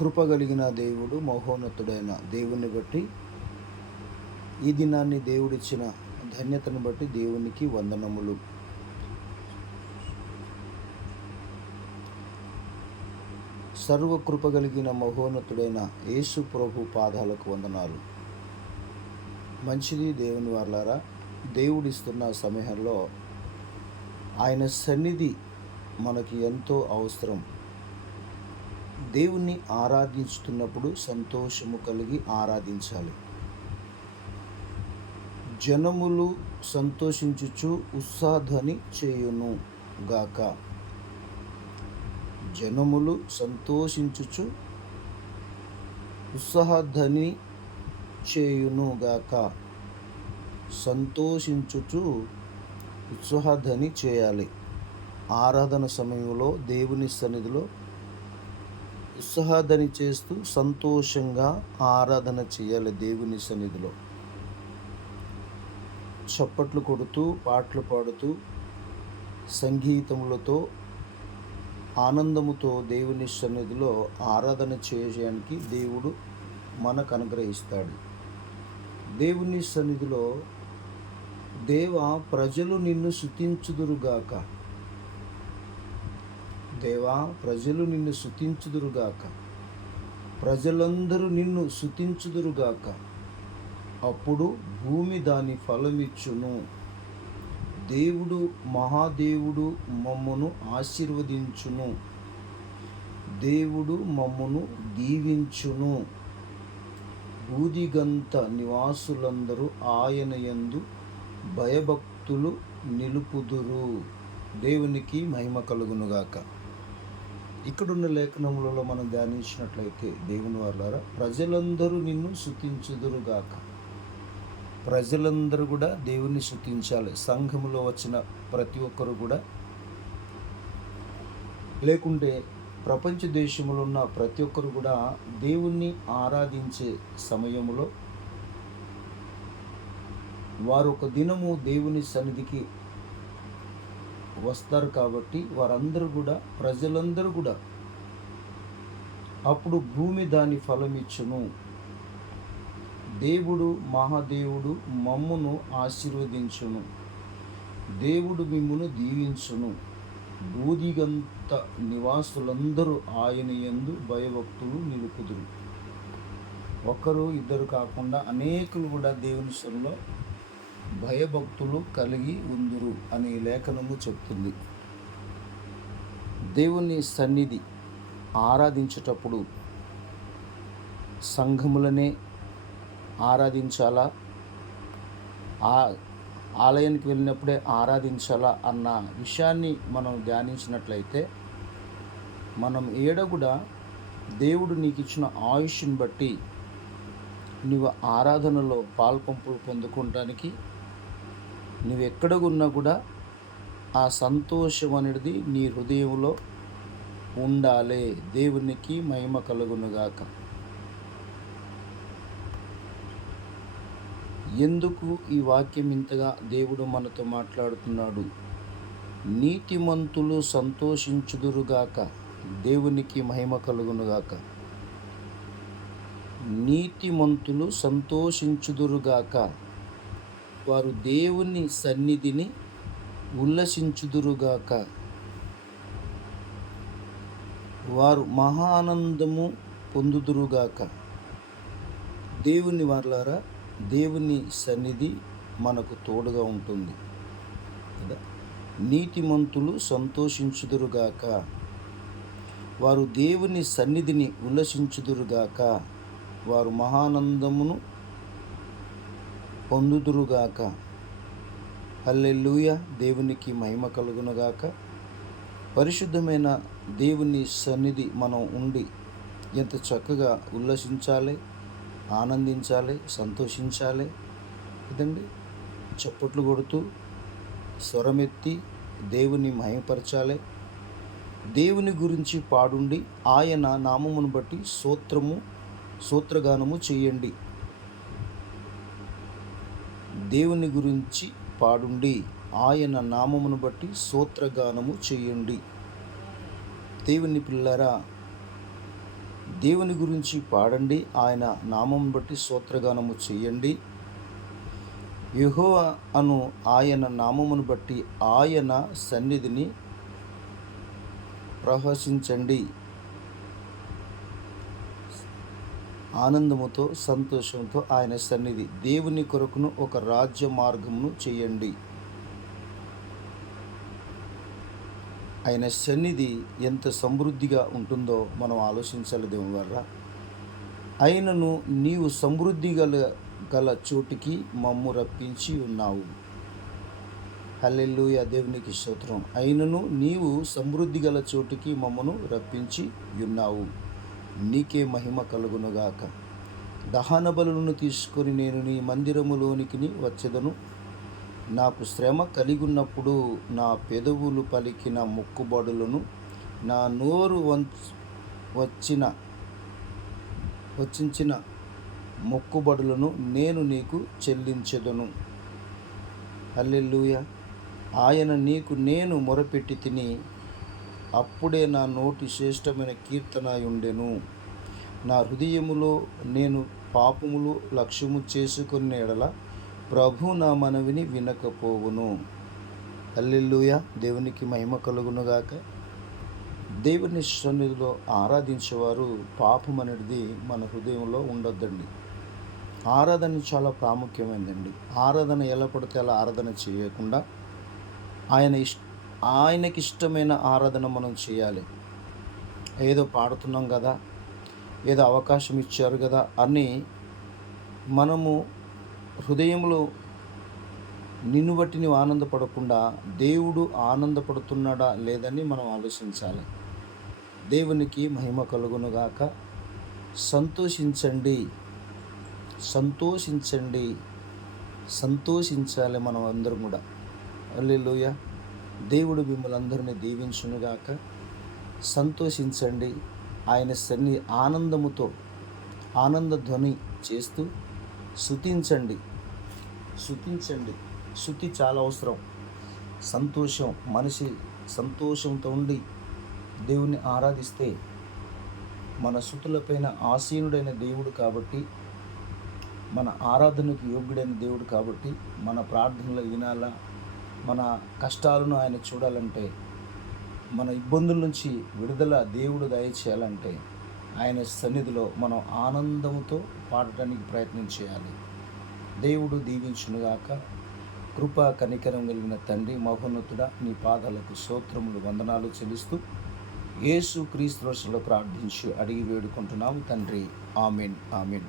కృపగలిగిన దేవుడు, మహోన్నతుడైన దేవుని బట్టి, ఈ దినాన్ని దేవుడిచ్చిన ధన్యతను బట్టి దేవునికి వందనములు. సర్వ కృపగలిగిన మహోన్నతుడైన యేసు ప్రభు పాదాలకు వందనాలు. మంచిది దేవుని వారలారా, దేవుడిస్తున్న సమయంలో ఆయన సన్నిధి మనకి ఎంతో అవసరం. దేవుణ్ణి ఆరాధించుతున్నప్పుడు సంతోషము కలిగి ఆరాధించాలి. జనములు సంతోషించుచు ఉత్సాహధ్వని చేయును గాక. జనములు సంతోషించుచు ఉత్సాహధ్వని చేయును గాక. సంతోషించుచు ఉత్సాహధ్వని చేయాలి. ఆరాధన సమయంలో దేవుని సన్నిధిలో ఉత్సాహధ్వని చేస్తూ సంతోషంగా ఆరాధన చేయాలి. దేవుని సన్నిధిలో చప్పట్లు కొడుతూ, పాటలు పాడుతూ, సంగీతములతో, ఆనందముతో దేవుని సన్నిధిలో ఆరాధన చేయడానికి దేవుడు మనకు అనుగ్రహిస్తాడు. దేవుని సన్నిధిలో దేవా ప్రజలు నిన్ను స్తుతించుదురుగాక. దేవా ప్రజలు నిన్ను స్తుతించుదురుగాక. ప్రజలందరూ నిన్ను స్తుతించుదురుగాక. అప్పుడు భూమి దాని ఫలమిచ్చును. దేవుడు మహాదేవుడు మమ్మను ఆశీర్వదించును. దేవుడు మమ్మను దీవించును. బూదిగంత నివాసులందరూ ఆయన యందు భయభక్తులు నిలుపుదురు. దేవునికి మహిమ కలుగునుగాక. ఇక్కడున్న లేఖనములలో మనం ధ్యానించినట్లయితే దేవుని వారలారా, ప్రజలందరూ నిన్ను స్తుతించుదురుగాక. ప్రజలందరూ కూడా దేవుణ్ణి స్తుతించాలి. సంఘములో వచ్చిన ప్రతి ఒక్కరు కూడా, లేకుంటే ప్రపంచ దేశంలో ఉన్న ప్రతి ఒక్కరు కూడా దేవుణ్ణి ఆరాధించే సమయంలో వారు ఒక దినము దేవుని సన్నిధికి వస్తారు. కాబట్టి వారందరూ కూడా, ప్రజలందరూ కూడా అప్పుడు భూమి దాని ఫలమిచ్చును. దేవుడు మహాదేవుడు మమ్మును ఆశీర్వదించును. దేవుడు మిమ్మును దీవించును. బూదిగంత నివాసులందరూ ఆయన యందు భయభక్తులు నిలుపుదురు. ఒకరు ఇద్దరు కాకుండా అనేకులు కూడా దేవుని సన్నిధిలో భయభక్తులు కలిగి ఉందురు అని లేఖనము చెప్తుంది. దేవుని సన్నిధి ఆరాధించేటప్పుడు సంఘములనే ఆరాధించాలా, ఆలయానికి వెళ్ళినప్పుడే ఆరాధించాలా అన్న విషయాన్ని మనం ధ్యానించినట్లయితే, మనం కూడా దేవుడు నీకు ఇచ్చిన ఆయుష్ని బట్టి నువ్వు ఆరాధనలో పాల్పంపులు పొందుకోవడానికి నువ్వు ఎక్కడ ఉన్నా కూడా ఆ సంతోషం అనేది నీ హృదయంలో ఉండాలి. దేవునికి మహిమ కలుగునుగాక. ఎందుకు ఈ వాక్యం ఇంతగా దేవుడు మనతో మాట్లాడుతున్నాడు? నీతిమంతులు సంతోషించుదురుగాక. దేవునికి మహిమ కలుగునుగాక. నీతిమంతులు సంతోషించుదురుగాక. వారు దేవుని సన్నిధిని ఉల్లసించుదురుగాక. వారు మహానందము పొందుదురుగాక. దేవుని వారలారా, దేవుని సన్నిధి మనకు తోడుగా ఉంటుంది కదా. నీతిమంతులు సంతోషించుదురుగాక. వారు దేవుని సన్నిధిని ఉల్లసించుదురుగాక. వారు మహానందమును పొందుదురుగాక. హల్లెలూయా. దేవునికి మహిమ కలుగునుగాక. పరిశుద్ధమైన దేవుని సన్నిధి మనం ఉండి ఎంత చక్కగా ఉల్లసించాలి, ఆనందించాలి, సంతోషించాలి కదండి. చప్పట్లు కొడుతూ స్వరమెత్తి దేవుని మహిమపరచాలి. దేవుని గురించి పాడుండి ఆయన నామమును బట్టి స్తోత్రగానము చేయండి. దేవుని గురించి పాడుండి ఆయన నామమును బట్టి స్తోత్రగానము చేయండి. దేవుని పిల్లరా, దేవుని గురించి పాడండి, ఆయన నామం బట్టి స్తోత్రగానము చేయండి. యెహోవా అను ఆయన నామమును బట్టి ఆయన సన్నిధిని ప్రహసించండి. ఆనందముతో సంతోషంతో ఆయన సన్నిధి దేవుని కొరకును ఒక రాజ్య మార్గమును చేయండి. ఆయన సన్నిధి ఎంత సమృద్ధిగా ఉంటుందో మనం ఆలోచించాలి దేవుని వల్ల. అయినను నీవు సమృద్ధి గల చోటికి మమ్ము రప్పించి ఉన్నావు. హల్లెలూయా, దేవునికి స్తోత్రం. అయినను నీవు సమృద్ధి గల చోటికి మమ్మను రప్పించి ఉన్నావు. నీకే మహిమ కలుగునుగాక. దహన బలులను తీసుకొని నేను నీ మందిరములోనికి వచ్చెదను. నాకు శ్రమ కలిగున్నప్పుడు నా పెదవులు పలికిన మొక్కుబడులను, నా నోరు వచ్చించిన మొక్కుబడులను నేను నీకు చెల్లించెదను. హల్లెలూయా. ఆయన నీకు నేను మొరపెట్టి తిని, అప్పుడే నా నోటి శ్రేష్టమైన కీర్తన ఉండెను. నా హృదయములో నేను పాపములు లక్ష్యము చేసుకున్న ఎడల ప్రభు నా మనవిని వినకపోవును. హల్లెలూయా, దేవునికి మహిమ కలుగునుగాక. దేవుని సన్నిధిలో ఆరాధించేవారు పాపం అనేది మన హృదయంలో ఉండొద్దండి. ఆరాధన చాలా ప్రాముఖ్యమైనదండి. ఆరాధన ఎలా పడితే అలా ఆరాధన చేయకుండా ఆయనకిష్టమైన ఆరాధన మనం చేయాలి. ఏదో పాడుతున్నాం కదా, ఏదో అవకాశం ఇచ్చారు కదా అని మనము హృదయంలో నిన్ను బట్టి నీవు ఆనందపడకుండా దేవుడు ఆనందపడుతున్నాడా లేదని మనం ఆలోచించాలి. దేవునికి మహిమ కలుగునుగాక. సంతోషించండి, సంతోషించండి, సంతోషించాలి మనం అందరం కూడా. హల్లెలూయా. దేవుడు మిమ్మల్ని అందరినీ దీవించునుగాక. సంతోషించండి, ఆయన ఆనందముతో ఆనంద ధ్వని చేస్తూ స్తుతించండి. స్తుతి చాలా అవసరం. సంతోషం, మనిషి సంతోషంతో ఉండి దేవుని ఆరాధిస్తే మన స్తుతులపైన ఆసీనుడైన దేవుడు కాబట్టి, మన ఆరాధనకు యోగ్యుడైన దేవుడు కాబట్టి, మన ప్రార్థనలు వినాలా, మన కష్టాలను ఆయన చూడాలంటే, మన ఇబ్బందుల నుంచి విడుదల దేవుడు దయచేయాలంటే ఆయన సన్నిధిలో మనం ఆనందంతో పాడటానికి ప్రయత్నం చేయాలి. దేవుడు దీవించునుగాక. కృపా కనికరం కలిగిన తండ్రి, మహోన్నతుడా, నీ పాదాలకు స్తోత్రములు వందనాలు చెల్లిస్తూ యేసు క్రీస్తు ప్రార్థించి అడిగి వేడుకుంటున్నాము తండ్రి. Amen, amen.